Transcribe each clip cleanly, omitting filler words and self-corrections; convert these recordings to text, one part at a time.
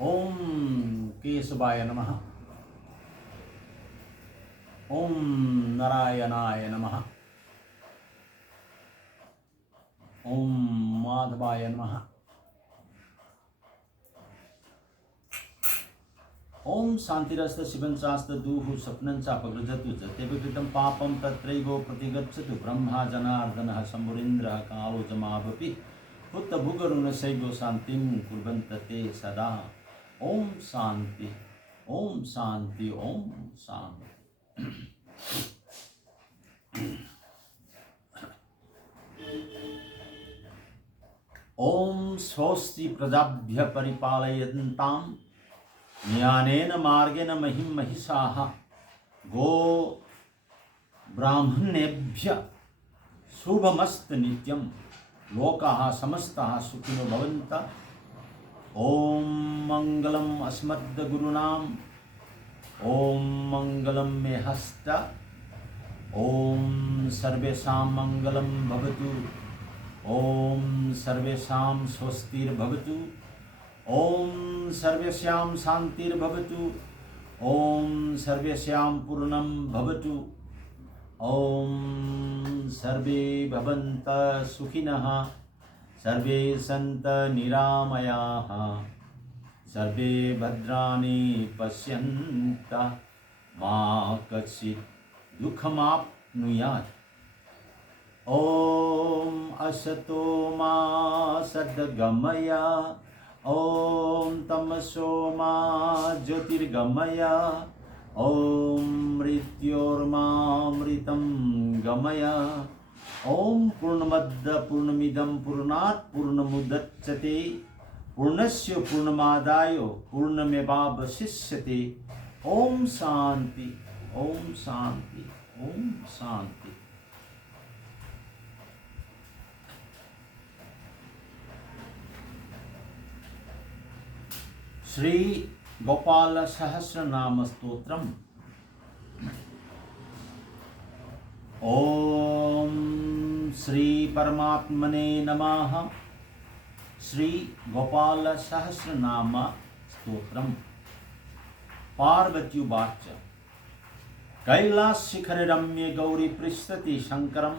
ओम केशवाय नमः। ओम नारायणाय नमः। ओम माधवाय नमः। ओम शांतिरस्त शिवं शास्त्र दुः स्वप्नं चापगृजतु जते विकृतं पापं तत्रैव प्रतिगच्छतु ब्रह्मा जनार्दनः शम्भुरिन्द्रः कालो जमावपि हुतभुगरुणशैव शान्तिं कुर्वन्त ते सदा। ओम शांति, ओम शांति, ओम शांति। ओम स्वस्ति प्रजाभ्य परिपालयन्तां न्यायेन मार्गेण महिं महिषाः गो ब्राह्मणेभ्य शुभमस्तु नित्यं लोकाः समस्ताः सुखिनो भवन्तः। ओम मंगलम अस्मद्गुरूणाम् ओम मंगलम मे हस्त। ओम सर्वेषां मंगलम भवतु। ओम सर्वेषां स्वस्तिर्भवतु। ओम सर्वेषां शान्तिर्भवतु। ओम सर्वेषां पूर्णं भवतु। ओम सर्वे भवन्तः सुखिनः सर्वे सन्तु निरामयाः सर्वे भद्राणि पश्यन्तु मा कश्चित् दुःखमाप्नुयात्। ओम असतो मा सद्गमय। ओम तमसो मा ज्योतिर्गमय। ओम मृत्योर्मामृतं गमय। ओम पूर्णमद्द पूर्णमिदं पूर्णात् पूर्णमुदच्यते पूर्णस्य पूर्णमादाय पूर्णमेवावशिष्यते। ओम शांति, ओम शांति, ओम शांति। श्री गोपाल सहस्रनाम स्तोत्रम। ओम श्री परमात्मने नमः। श्री गोपाल सहस्रनाम स्तोत्रम। पार्वत्युवाच कैलास शिखर रम्य गौरी पृष्ठति शंकरम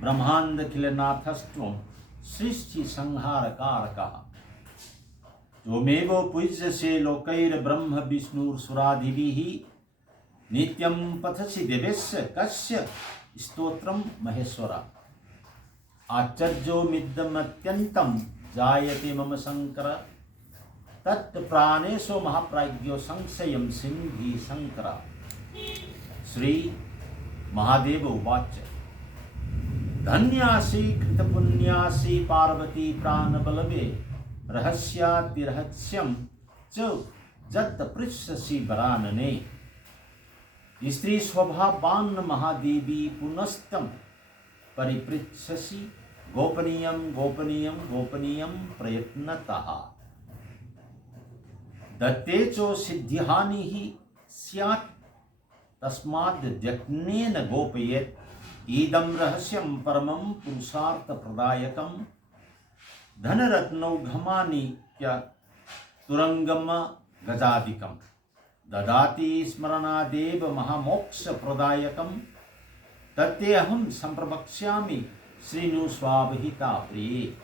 ब्रह्मांडखिलनाथस्त्वं सृष्टि संहार कारकः। त्वमेव पूज्यसे लोकैर्ब्रह्म विष्णुर्सुरादिभिः नित्यं पठसि देवस्य कस्य स्तोत्रं महेश्वर। आश्चर्योमिदमत्यन्तं जायते मम शंकर तत्प्राणेशो महाप्राज्ञो संशयं सिन्धि शंकर। श्री महादेव उवाच धन्यासि कृतपुण्यासि पार्वती प्राणबलवे रहस्यातिरहस्यं च जत् पृच्छसि वरानने। स्त्री स्वभावान् महादेवी पुनस्तं परिपृच्छसि गोपनीयं गोपनीयं गोपनीयं प्रयत्नतः। दत्ते च सिद्धिहानिः स्यात् तस्माद् यत्नेन गोपयेत् इदं रहस्यं परमं पुरुषार्थप्रदायकं। धनरत्नौघमानि च तुरंगम गजादिकं ददाति स्मरणादेव महामोक्षप्रदायकं। तत्तेऽहं संप्रवक्ष्यामि श्रीनु स्वावहिता प्रिये।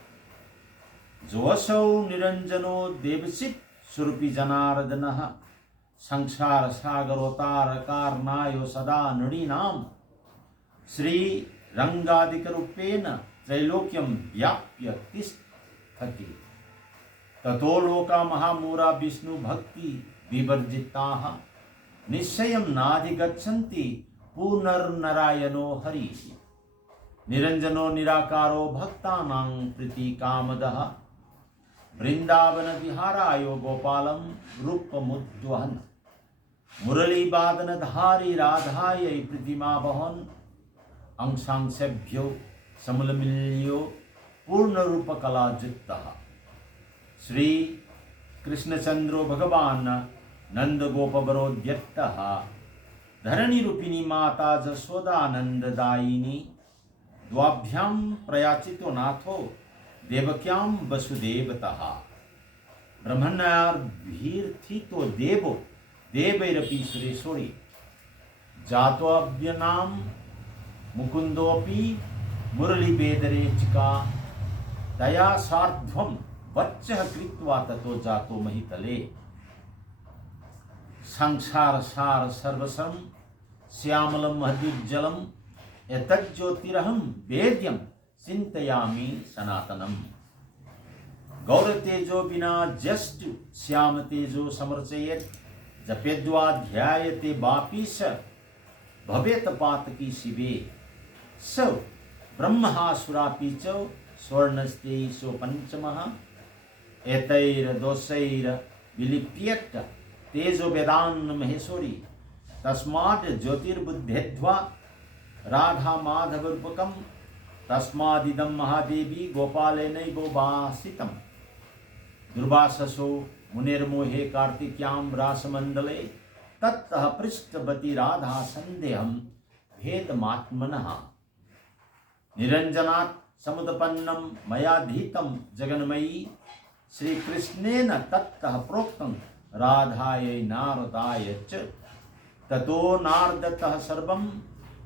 जोऽसौ निरञ्जनो देवचित् स्वरूपी जनार्दनः संसार सागरोतारकारणाय सदा नृणां श्रीरङ्गादिकरूपेण त्रैलोक्यं व्याप्य तिष्ठति। ततो लोका महामूढा विष्णु भक्ति विवर्जिताः निश्चयं नाधिगच्छन्ति पुनर्नारायणो हरिः। निरंजनो निराकारो भक्तानां प्रीतिकामदः वृंदावन विहाराय गोपालं रूपमुद्वहन्। मुरलीवादनधारी राधायै प्रीतिमावहन्। अंशांशेभ्यो समलमिल्यो पूर्णरूपकलायुक्तः। श्री कृष्णचंद्रो भगवान् नंदगोपवरोद्यतः। धरणिरूपिणी माता जशोदानंददायिनी द्वाभ्यां प्रयाचितो नाथो देवक्यां वसुदेवतः। ब्रह्मण्यार्भिर्थितो देवो देवैरपि सुरेश्वरी जातोऽभ्यनाम मुकुंदोऽपि मुरलीवेदरेचिका दया सार्ध्वं वच्चः कृत्वा ततो जातो महितले संसार सार सर्वसं श्यामलं महदुज्जलं एतज्ज्योतिरहं वेद्यं चिन्तयामि सनातनम् गौरतेजो विना जष्टु श्याम तेजो समर्चयेत् जपेद्वा ध्यायते वापि स भवेत पातकी शिवे स ब्रह्महासुरापि च स्वर्णस्ते सो पंचमः एतैर्दोषैर विलिप्येत तेजो वेदान्न महेश्वरी तस्मात् ज्योतिर्बुद्धेध्वा राधा माधव रूपकम तस्मादिदं महादेवी गोपालेनैव भासितम् दुर्वाससो मुनिर्मोहे कार्तिक्यां रासमण्डले ततः पृष्ठवती राधा संदेहं भेदमात्मनः निरञ्जनात् समुदपन्नं मयाधीतं जगन्मयी श्रीकृष्णेन ततः प्रोक्तं राधायै नारदाय च ततो नारदतः सर्वं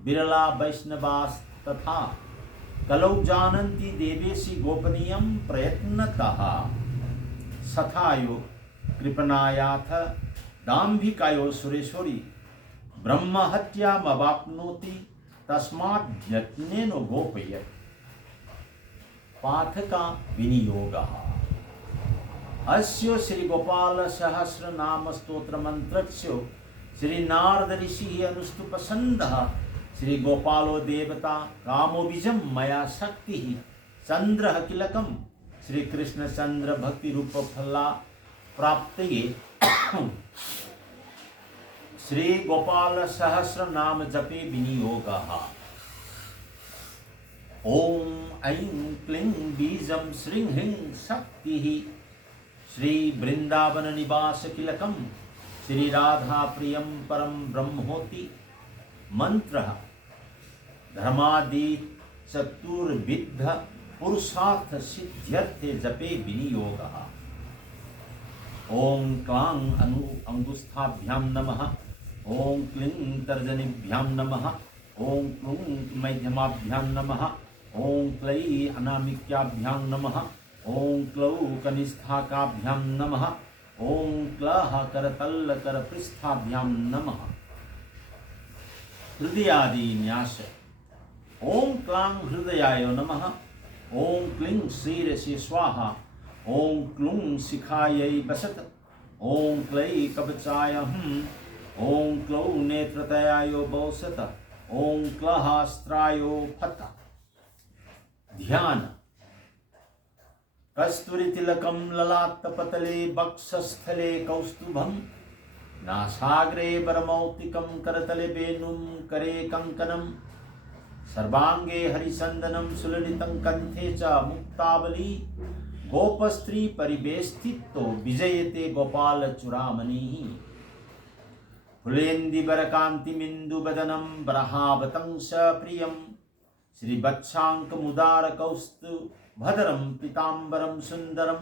विरला वैष्णवास्तथा कलौ जानन्ति देवेशि गोपनीयं प्रयत्नतः सथायो कृपणायाथ दाम्भिकायो सुरेश्वरी ब्रह्महत्यामवाप्नोति तस्मात् यत्नेन गोपयेत् पाठका विनियोगः अस्य श्री गोपाल सहस्र नाम स्तोत्र मंत्रस्य श्री नारद ऋषि अनुष्टुप संदः श्री गोपालो देवता कामो बीजम मया शक्ति चंद्र किलकम श्री कृष्ण चंद्र भक्ति रूप फला प्राप्तये श्री गोपाल सहस्र नाम जपे विनियोगः ओम ऐं क्लीं बीजम श्रीं ह्रीं शक्ति श्री वृंदावन निवास किलकम श्री राधा प्रियम परम ब्रह्मोति मंत्र धर्मादि चतुर्विध पुरुषार्थ सिद्ध्यर्थे जपे विनियोगः ओम क्लां अंगुष्ठाभ्यां नमः ओम क्लीं तर्जनीभ्यां नमः ओम क्लूं मध्यमाभ्यां नमः ओम क्लै अनामिक्याभ्यां नमः ओम क्लौ कनिष्ठाकाभ्यां नमः ओम क्लः करतल करपृष्ठाभ्यां नमः हृदयादि न्यास ओम क्लां हृदयाय नमः ओम क्लीं शिरसि स्वाहा ओम क्लूं शिखायै वसत ओम क्लै कवचाय ओम क्लौ नेत्रतयायो वसत ओम क्लः अस्त्रायो फत ध्यान कस्तूरी तिलकम ललाटपतले वक्षस्थले कौस्तुभम नासाग्रे वरमौक्तिकं करतले वेणुं करे कंकणं सर्वांगे हरिचंदनं सुललितं कंठे च मुक्तावली गोपस्त्री परिवेष्टितो विजयते गोपाल चूड़ामणिः फुलेन्दीवरकान्तिमिन्दुवदनं बरहावतं प्रियं श्रीवत्साङ्कमुदार कौस्तुभधरं पीताम्बरं सुन्दरं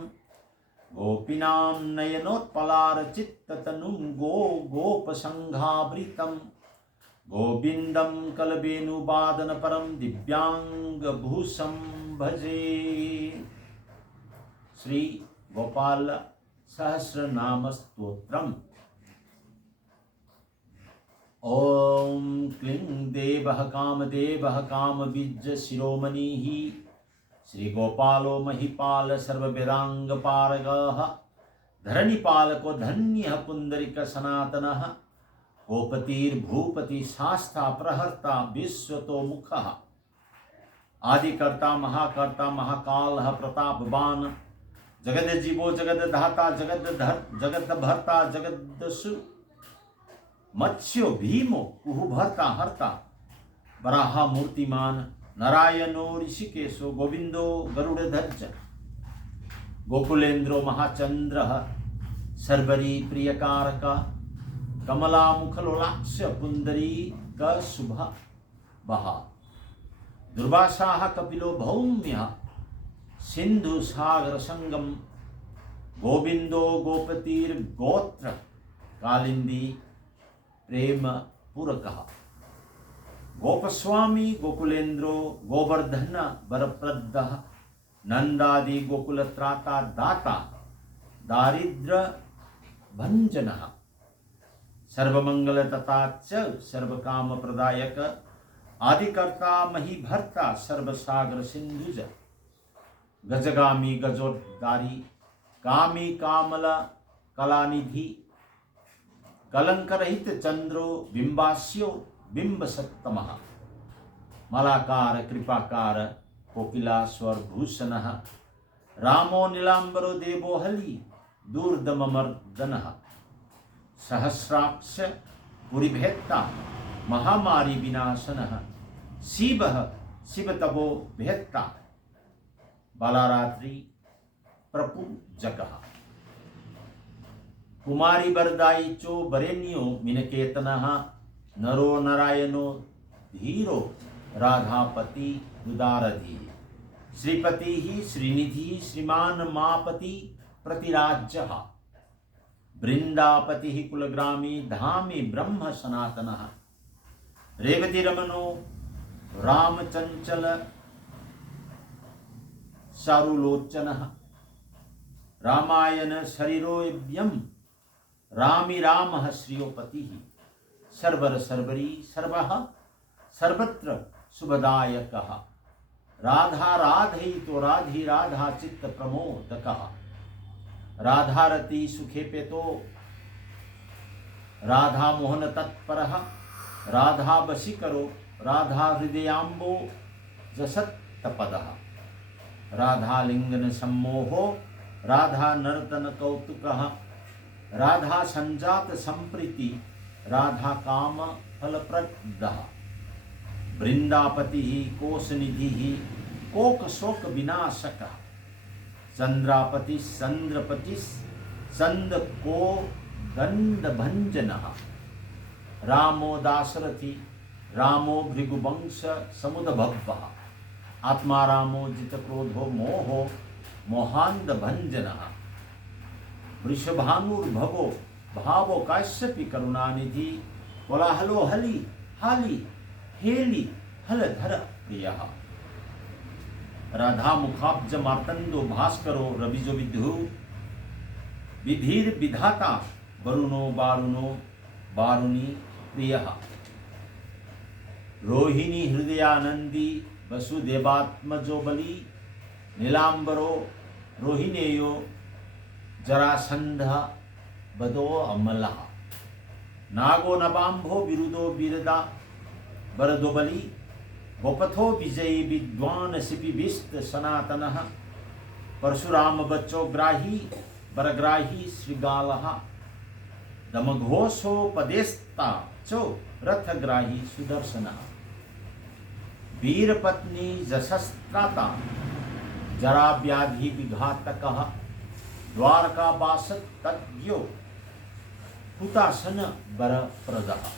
गोपीनां नयनोत्पलारचित्ततनुं गोपसंघावृतं गोविन्दं कलवेणुवादनपरं दिव्यांगभूषं भजे। श्री गोपाल सहस्रनाम स्तोत्रम्। ओम क्लीं देवः कामदेवः कामबीज शिरोमणिः श्री गोपालो महिपाल सर्ववेदांग पारगः धरणिपालको धन्यः पुंडरीक सनातनः गोपतिर्भूपति शास्ता प्रहर्ता विश्वतोमुखः आदिकर्ता महाकर्ता महाकालः प्रतापवान जगद्जीवो जगद्धाता जगद्भर्ता जगदसु मत्स्यो भीमो कुहुभर्ता हर्ता वराहा मूर्तिमान नारायणो ऋषिकेशो गोविंदो गरुड़ध्वज गोकुलेन्द्रो महाचंद्रः सर्वरी प्रियकारक कमलामुखलोलाक्ष पुंडरीक शुभः दुर्वासाः कपिलो भौम्यः सिंधुसागर संगम गोविंदो गोपतिर गोत्र कालिंदी प्रेम पूरकः गोपस्वामी गोकुलेन्द्रो गोवर्धन वरप्रदः नंदादि गोकुलत्राता दाता दारिद्र भंजनः सर्वमंगल तथा च सर्वकाम प्रदायक आदिकर्ता महीभर्ता सर्वसागर सिंधुज गजगामी गजोद्धारी कामी कामल कलानिधि कलंक रहित चंद्रो बिंबास्यो बिंब सत्तमः मलाकार कृपाकार कोकिला स्वर भूषणः रामो नीलांबरो देवो हली दूरदममर्दनः सहस्राक्ष पुरीभेत्ता महामारी विनाशनः शिवः शिवतपो भेत्ता बालारात्रि प्रपूजकः कुमारी वरदायी चो वरेण्यो मिनकेतनः नरो नारायणो धीरो राधापति उदारधी श्रीपति श्रीनिधि श्रीमान मापति प्रतिराज्यः वृंदापति कुलग्रामी धामी ब्रह्म सनातनः रेवती रमनो रामचंचल सारुलोचनः रामायण शरीरोऽयं रामी रामः श्रियोपतिः सर्वर सर्वरी सर्वः सर्वत्र शुभदायकः राधा राधयितो राधी राधा चित्त प्रमोदकः राधारति सुखे पेतो राधा मोहन तत्परः राधा वशीकरो राधा हृदयाम्बो जसत्तपदः राधा लिंगन सम्मोहो राधा नर्तन कौतुकः राधा संजात संप्रीति राधा काम फलप्रदः वृंदापति कोशनिधि कोक शोक विनाशकः चंद्रापति चंद्रपति चंद को दंड भंजनः रामो दाशरथी रामो भृगुवंश समुद्भवः आत्मा रामो जित क्रोधो मोहो मोहांध भंजनः वृषभानुर्भवो भावो काश्यपि करुणानिधि कोलाहलो हली हाली हेली हलधर प्रियः राधा मुखाब्ज मार्तंडो भास्करो रविजो विधु विधीर विधाता वरुणो बारुणी प्रियः रोहिणी हृदयानंदी वसुदेवात्मजो बली नीलांबरो रोहिणेयो जरासंध बदो अमलः नागो नवांभो विरुदो बिरदा बरदो बली गोपथो विजयी विद्वान शिपिविस्त सनातनः परशुराम बच्चो ग्राही बरग्राही श्रीगालः दमघोषोपदेस्ता चो रथग्राही सुदर्शनः वीरपत्नी जशस्त्राता जरा व्याधि विघातकः द्वारकावासत तज्ञो हुतासन बरप्रदः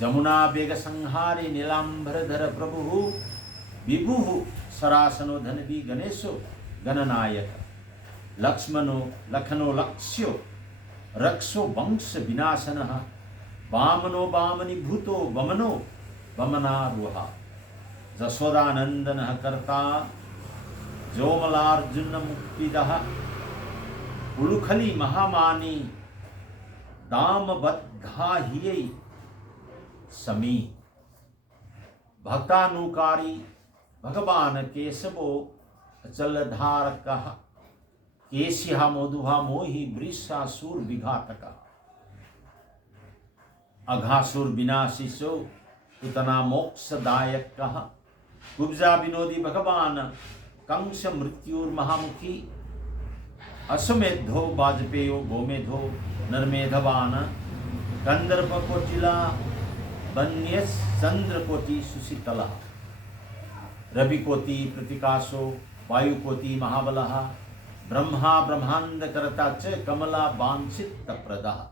जमुना बेग संहारे नीलांबरधर प्रभुः विभुः सरासनो धनवी गणेशो गणनायक लक्ष्मणो लखनो लक्ष्यो रक्षो वंश विनाशनः वामनो वामनि भूतो वमनो वमनारूह जशोदानंदनः कर्ता जोमलार्जुन मुक्तिदः उलुखली महामानी दामबद्धा हियै समी भक्तानुकारी भगवान केशवो अचलधारकः केशिहा मोदुहा मोहि वृषासुर विघातकः अघासुर विनाशिसो उतना मोक्षदायकः कुब्जा विनोदी भगवान कंस मृत्युर्महामुखी अश्वमेधो वाजपेयो गोमेधो नरमेधवान कंदर्प कोटिला वन्य चंद्रकोटि सुशीतलः रविकोटि प्रतिकाशो वायुकोटि महाबलः ब्रह्मा ब्रह्मांडकर्ता च कमला वांछित प्रदः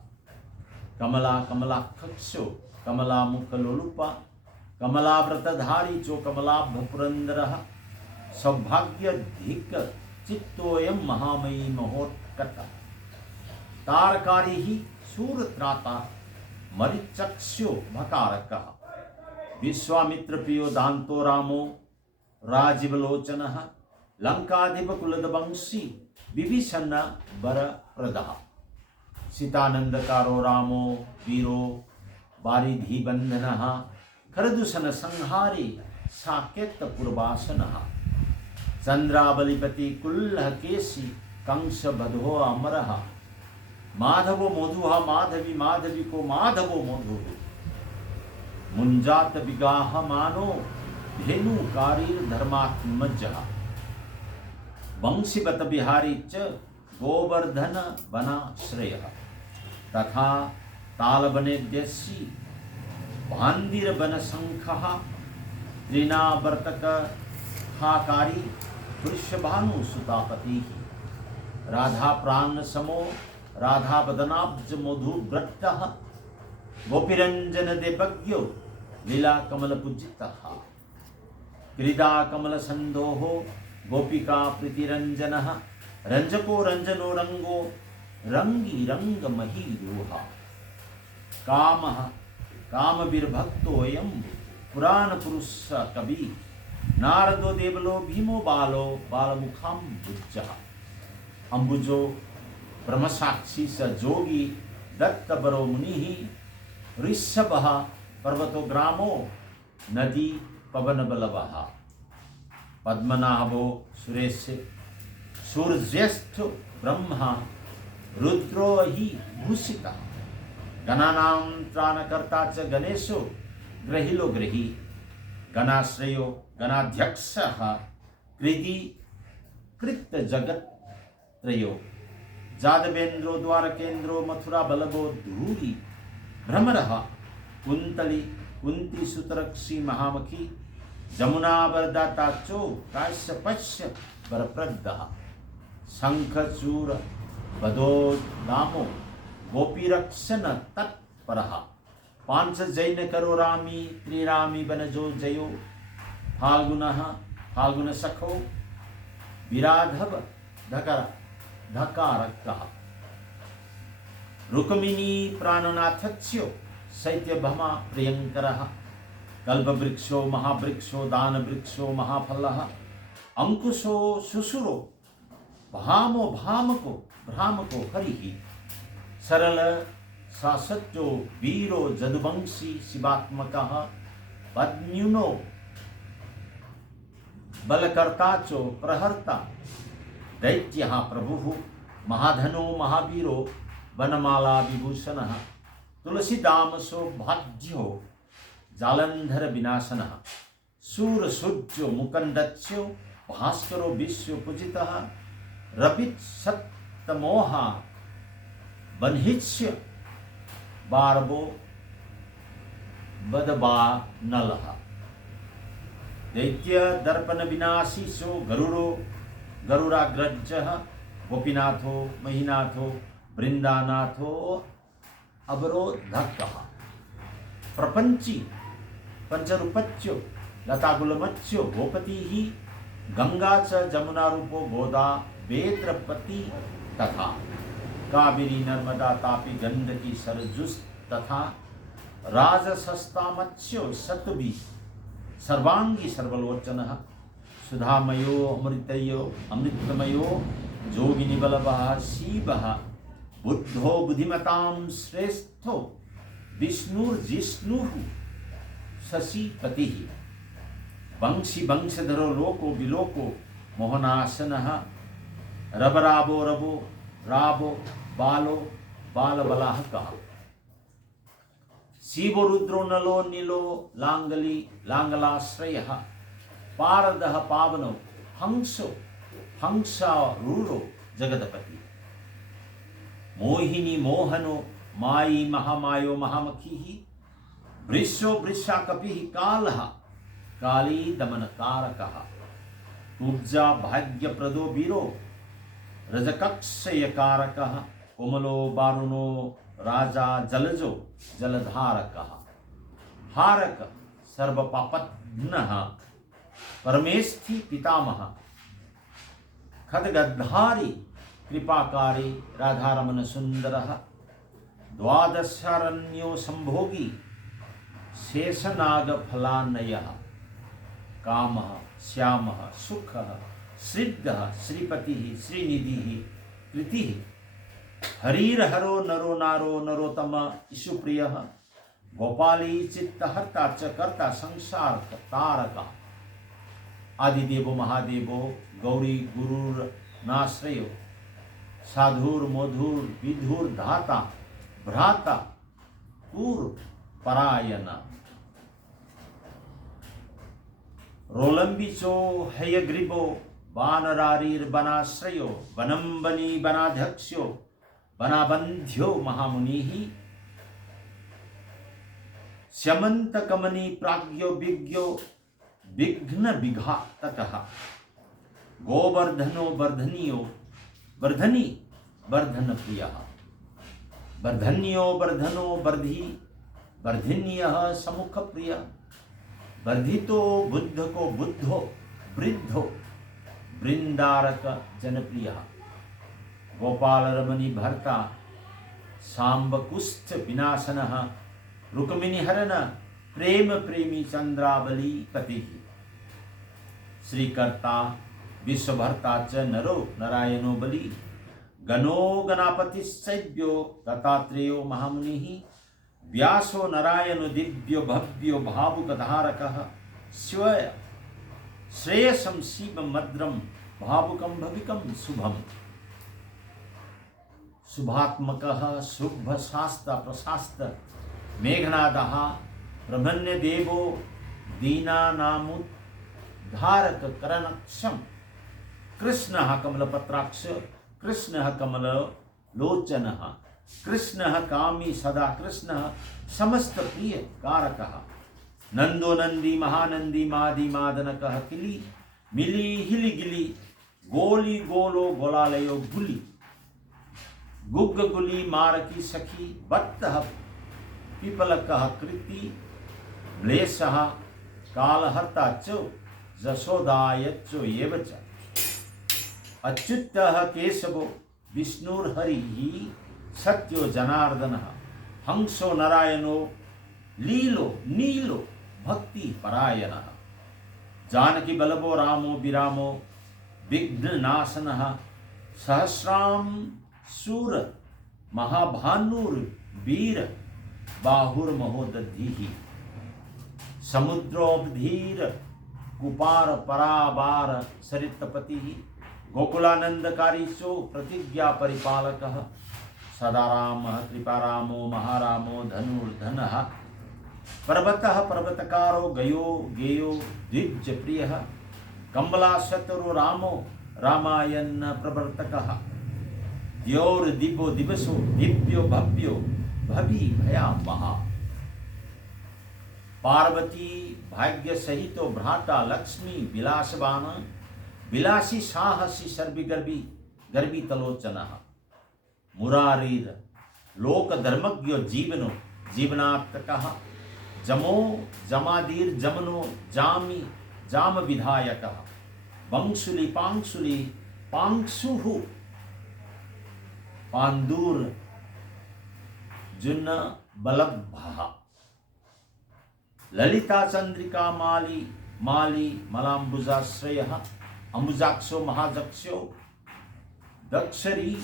कमला कमलाक्षो कमला मुखलोलुपा कमला व्रतधारी चो कमलाभ पुरंदरः सौभाग्यधिक चित्तोयम महामयी कथ तारकारी ही सूरत्राता मरिचक्षो भकारकः विश्वामित्र प्रियो दान्तो रामो राजीवलोचनः लंकाधिपकुलदवंशी विभीषण वरप्रदः सीतानंदकारो रामो वीरो वारिधिबन्धनः खरदूषण संहारी साकेतपुरवासनः चंद्रावलिपति कुल्लकेशी कंसबधो अमरः माधवो मधुः माधवी माधवी को माधवो मधु मुंजात विगाह मानो धेनुकारीर धर्मात्मजः वंशीवत बिहारी च गोवर्धन बना श्रेय तथा तालबने देशी भांदिर बन शंखः त्रिनावर्तक हाकारी वृषभानु सुतापति राधा प्राण समो राधा बदनाब्ज मधु व्रतः गोपीरंजन देवज्ञो लीला कमल पूजितः क्रीडा कमल संदोहो गोपिका प्रीतिरंजनः रंजको रंजनो रंगो रंगी रंग महीरोहा कामः कामवीरभक्तोऽयं पुराण पुरुष कवि नारदो देवलो भीमो बालो बालमुखाम्बुजः अम्बुजो ब्रह्मसाक्षी स जोगी दत्तबरो मुनिः ऋषभः पर्वतो ग्रामो नदी पवनबलवः पद्मनाभो सुरेश सूर्यस्थ ब्रह्मा रुद्रो हि भूषितः गणानां त्राणकर्ता च गणेशो ग्रहिलो ग्रही गणाश्रयो गणाध्यक्षः कृति कृत जगत् त्रयो जादवेन्द्रो द्वारकेन्द्रो मथुरा बलगो धूरी भ्रमरः कुंतली कुंती सुतरक्षी महामखी जमुना वरदाताचो काश्यपश्य वरप्रदः शंखचूर बदो नामो गोपीरक्षण तत्परः पांच जैन करो रामी त्रिरामी बनजो जयो फाल्गुनः फाल्गुन सखो विराधव धकर धकारकः रुक्मिणी प्राणनाथच्यो शैत्यभमा प्रियंकरः कल्पवृक्षो महावृक्षो दानवृक्षो महाफलः अंकुशो शुशुरो भामो भामको भ्रामको हरिः सरल सासत्यो वीरो जदुवंशी शिवात्मकः पद्म्युनो बलकर्ता चो प्रहर्ता दैत्यः प्रभुः महाधनो महावीरो वनमाला विभूषणः तुलसीदामसो भाद्यो जालंधर विनाशनः सूरसूर्यो मुकंदच्यो भास्करो विश्व पूजितः रवित् सप्तमोहा बन्हिच्य बारबो बदबा नलः दैत्य दर्पण विनाशी सो गरुड़ो गरुड़ाग्रजः गोपीनाथो महीनाथो वृंदानाथो अवरोधकः प्रपंची पंचरूपच्यो लतागुलमच्यो गोपति ही गंगा च जमुना रूपो गोदा वेत्रपति तथा कावेरी नर्मदा तापी गंडकी सरजुस तथा राजसस्तामच्यो सतुभि सर्वांगी सर्वलोचनः सुधामयो अमृतयो अमृतमयो जोगिनी बलवः शिवः बुद्धो बुद्धिमतां श्रेष्ठो विष्णुर्जिष्णुः शशिपतिः वंशी वंशधरो लोको विलोको मोहनाशनः रबराबो रबो राबो बालो बालबलाहकः शिवो रुद्रो नलो नीलो लांगली लांगलाश्रयः पारदः पावनो हंसो हंसारूरो जगदपति मोहिनी मोहनो मायी महामायो महामखी वृषो वृषाकपिः कालः काली दमनकारकः ऊर्जा भाग्यप्रदो वीरो रजकक्षयकारकः कोमलो बारुणो राजा जलजो जलधारकः हारक सर्वपापघ्नः परमेष्ठि पितामह खड्गधारी कृपाकारी राधारमण सुंदरः द्वादशारण्यो संभोगी शेषनाग फलान्नयः कामः श्यामः सुखः श्रीद्धः श्रीपतिः श्रीनिधिः कृतिः हरिर्हरो नरो नारो नरोत्तम ईशुप्रियः गोपाली चित्तहर्ता च कर्ता संसार तारका आदिदेवो महादेवो गौरी गुरुर नाश्रयो साधुर मधुर विधुर धाता भ्राता पूर परायण रोलंबिचो हयग्रीवो वानरारीर वनाश्रयो वनंबनी वनाध्यक्षो वनाबंध्यो महामुनिः स्यमंत कमनी प्राज्ञो विज्ञो विघ्न विघातकः गोवर्धनो वर्धनियो वर्धनी वर्धन प्रियः वर्धन्यो वर्धनो वर्धी वर्धिन्यः समुख प्रिय वर्धितो बुद्ध को बुद्धो वृद्धो वृंदारक जनप्रियः गोपाल रमणी भर्ता सांब कुष्ठ विनाशनः रुक्मिणी हरण प्रेम प्रेमी चंद्रावली पति श्रीकर्ता विश्वभर्ता च नरो नारायणो बली गणो गणापति सैव्यो दत्तात्रेयो महामुनिः व्यासो नारायणो दिव्यो भव्यो भावुकधारकः स्वय श्रेयसं शिवं मद्रं भावुकं भविकं शुभम् शुभात्मकः शुभ शास्त्र प्रशास्त मेघनादः ब्रह्मण्य देवो दीनानामुद्धारक करणक्षम कृष्णः कमलपत्राक्ष कृष्णः कमललोचनः कृष्णः कामी सदा कृष्णः समस्त प्रिय कारकः नंदो नंदी महानंदी मादी मादनकः किली मिली हिली गिली गोली गोलो गोलालयो गुली गुग्ग गुली मारकी सखी बत्तः पिपलकः कृति म्लेशः कालहर्ता च जशोदायच्चो एव च अच्युतः केशवो विष्णुर्हरिः सत्यो जनार्दनः हंसो नारायणो लीलो नीलो भक्ति परायणः जानकी बलवो रामो विरामो विघ्ननाशनः सहस्राम सूर महाभानुर वीर बाहुर्महोदधिः समुद्रोब्धीर कुपार परावार सरितपतिः गोकुलानंदकारी चो प्रतिज्ञा परिपालकः सदा रामः कृपारामो महारामो धनुर्धनः पर्वतः पर्वतकारो गयो गेयो द्विज प्रियः कमलाशतरो रामो रामायण प्रवर्तकः द्योर दिवो दिवसो दिव्यो भव्यो भवि भयावह पार्वती भाग्य सहितो भ्राता लक्ष्मी विलासवान विलासी साहसी सर्विगर्भी गर्भी तलोचनः मुरारीर लोक धर्मज्ञो जीवनो जीवनात्मकः जमो जमादीर जमनो जामी जाम विधायकः वंशुली पांशुः पांदूर जुन्न बलभः ललिता चंद्रिका माली माली मलाम्बुजाश्रयः अंबुजाक्षो महाजक्षो दक्षरी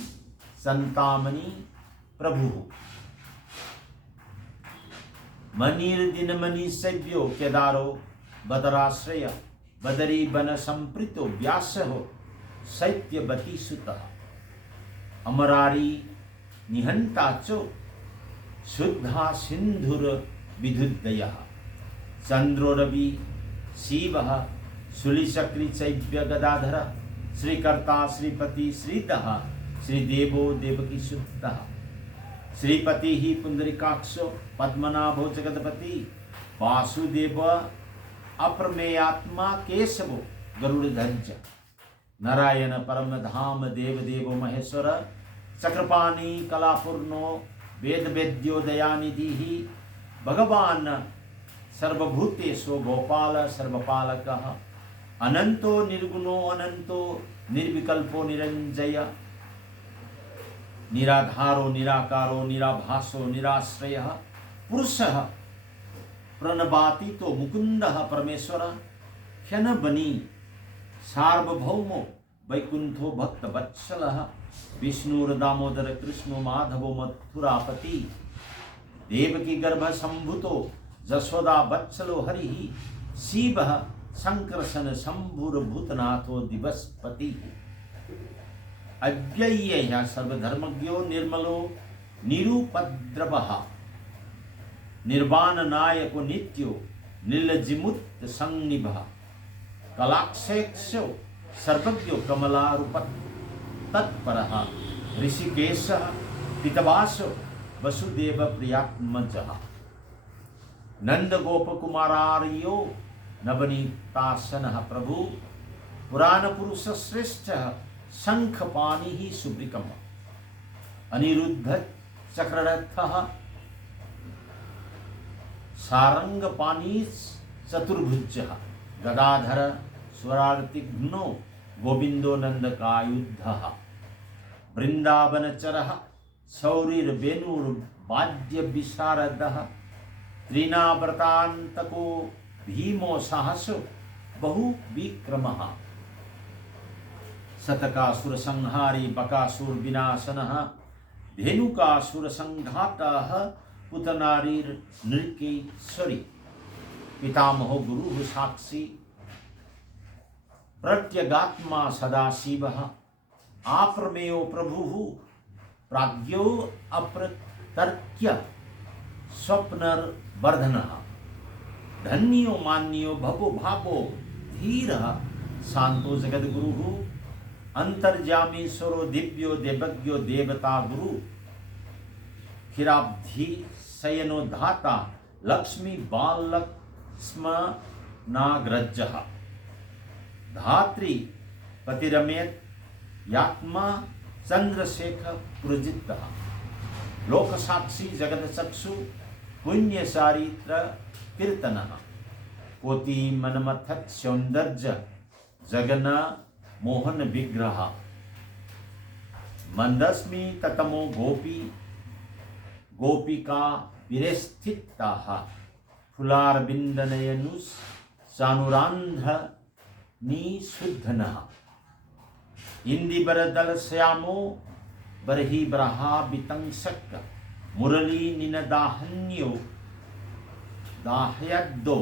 संतामणि प्रभुः मणिर्दिनमणि सेव्यो केदारो बदराश्रय बदरी बन संप्रीतो व्यासो शैत्यवती सुतः अमरारी निहंता चो शुद्धा सिंधुर विधुदयः चंद्रो रवि शिवः शूलिचक्री चैव्य गदाधर श्रीकर्ता श्रीपति श्रीधः श्रीदेवो देवकी सुतः श्रीपति ही पुंडरीकाक्षो पद्मनाभो जगदपति वासुदेव अप्रमेयात्मा केशवो गरुड़ध्वज नारायण परम धाम देवदेवो महेश्वर चक्रपाणी कलापूर्णो वेद वेद्यो दयानिधि भगवान सर्वभूतेषु गोपाल सर्वपालकः अनंतो निर्गुणो अनंतो निर्विकल्पो निरंजय निराधारो निराकारो निराभासो निराश्रयः पुरुषः प्रणबाति तो मुकुंदः परमेश्वरः ह्यनबनी सार्वभौमो वैकुंठो भक्तवत्सलः विष्णुर्दामोदर कृष्णो माधवो मथुरापति देवकी गर्भ संभूतो जशोदा वत्सलो हरिः शिवः संकर्षण शंभुर्भूतनाथो दिवसपति अव्यय्यः सर्वधर्मज्ञो निर्मलो निरुपद्रवः निर्वाण नायको नित्यो निर्लज्जिमुक्त संनिभः कलाक्षेक्षो सर्वज्ञो कमलारूप तत्परः ऋषिकेशः पितवासो वसुदेव प्रियात्मजः नंद गोपकुमारार्यो नवनीतासनः प्रभु पुराण पुरुष श्रेष्ठः शंखपाणि ही सुब्रिकम अनिरुद्ध चक्ररथः सारंगपाणि चतुर्भुजः गदाधर स्वरार्तिघ्नो गोविंदो नंदकायुधः वृंदावनचरः शौरिर्वेणुर्वाद्य विशारदः त्रिनाव्रतान्तको भीमो साहसो बहु विक्रमः शतकासुर संहारी बकासुर विनाशनः धेनुकासुर संघातः पुतनारीर नृकेश्वरी पितामहो गुरु साक्षी प्रत्यगात्मा सदाशिवः आप्रमेयो प्रभुः प्राज्ञो अप्रतर्क्य स्वप्नवर्धनः धन्यो मान्यो भवो भावो धीरः शांतो जगद्गुरुः अंतर्जामीश्वरो दिव्यो देवज्ञो देवता गुरु खिराब्धि शयनो धाता लक्ष्मी बालक्ष्म नाग्रजः धात्री पतिरमेत यात्मा चंद्रशेखर पुरजितः लोकसाक्षी जगदचक्षु पुण्य चारित्र कीर्तनः कोटि मनमथक सौंदर्य जगन मोहन विग्रह मंदस्मी ततमो गोपी गोपिका विरेस्थिताः फुलारविंदनयनुष सानुरांध्र निशुद्धनः इंदिवरदल श्यामो बरही बरहा वितंसक मुरली निनदाहन्यो दाहयद्दो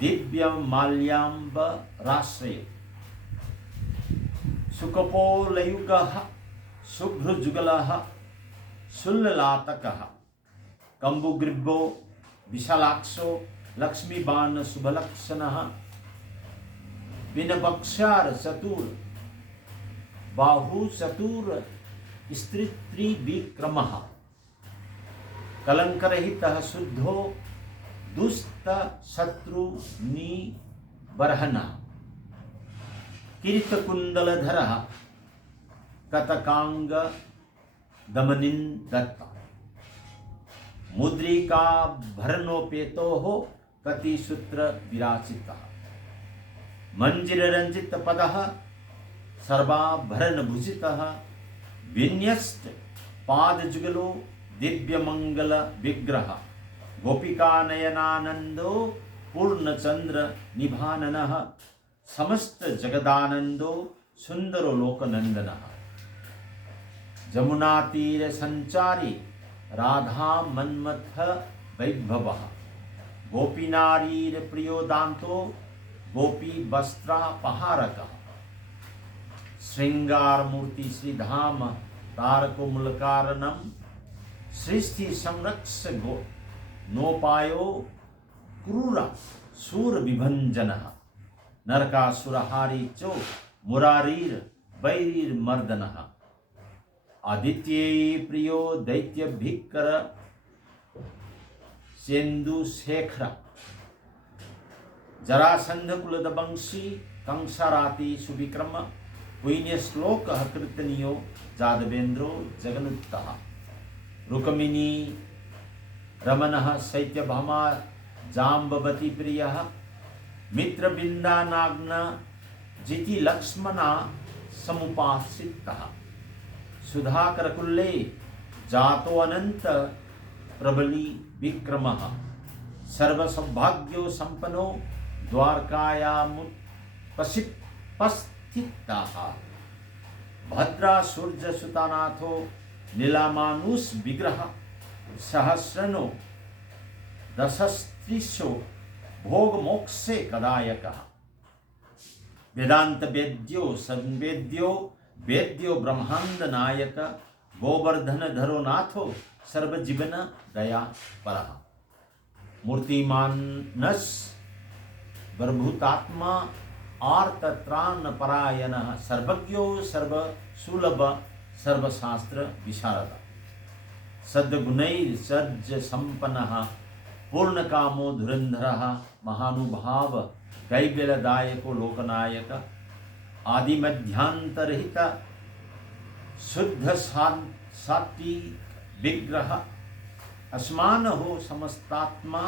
दिव्य माल्याम्ब राश्रय सुकपोलयुगः शुभ्रजुगलः शुल्ललातकः कंबुग्रिब्बो विशालाक्षो लक्ष्मीबाण शुभलक्षणः विनबक्षार चतुर बाहु चतुर स्त्री विक्रमः कलंकरहितः शुद्धो दुष्ट शत्रु निबर्हनः कीर्तकुंडलधरः कतकांग दमनिन दत्ता मुद्रिका भरणोपेतो हो कति सूत्र विराचितः मंजिर रंजित पदः सर्वाभरण भूषितः विन्यस्त पाद जुगलो दिव्य मंगल विग्रह गोपिका नयनानंदो पूर्ण चंद्र निभाननः समस्त जगदानंदो सुंदरो लोकनंदनः जमुना तीर संचारी राधा मन्मथ वैभवः गोपीनारीर प्रियो दांतो गोपी वस्त्रापहारकः श्रृंगार मूर्ति श्रीधाम तारको मूलकारणम सृष्टि संरक्ष गो नोपायो क्रूर सूर विभंजनः नरकासुरहारी चो मुरारीर वैरीर मर्दनः आदित्ये प्रियो दैत्य भिक्कर सेन्दु शेखर जरासंध कुलदवंशी कंसाराति सुविक्रम पुण्य श्लोक कीर्तनियो जादवेन्द्रो जगनुत्तः रुक्मिणी रमणः शैत्यभामा जाम्बवती प्रियः मित्रबिन्दानाग्न जिति लक्ष्मणा समुपासितः सुधाकरकुल्ले जातो अनंत प्रबली विक्रमः सर्वसौभाग्यो संपन्नो द्वारकायामुपस्थितः भद्रा सूर्य सुतानाथो नीलामानुष विग्रह सहस्रनो दशस्त्रिशो भोग मोक्षे कदायकः वेदांत वेद्यो संवेद्यो वेद्यो ब्रह्मांड नायक गोवर्धन धरो नाथो सर्वजीवन दया परः मूर्तिमानस बर्भूतात्मा आर्तत्राण परायण सर्वज्ञो सर्वसुलभ सर्वशास्त्र विशारद सद्गुणैः सज्ज संपन्नः पूर्णकामो धुरंधरः महानुभाव कैवल्यदायको लोकनायक आदिमध्यांतरहित शुद्ध सात्विक विग्रह अस्मान हो समस्तात्मा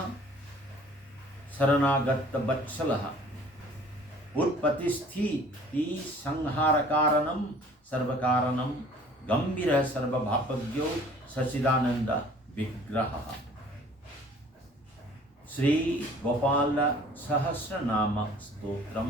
शरणागत वत्सलः उत्पत्तिस्थिति संहार कारणम सर्वकारणम गंभीर सर्वभापज्ञो सच्चिदानंद विग्रह। श्री गोपाल सहस्रनाम स्तोत्रम।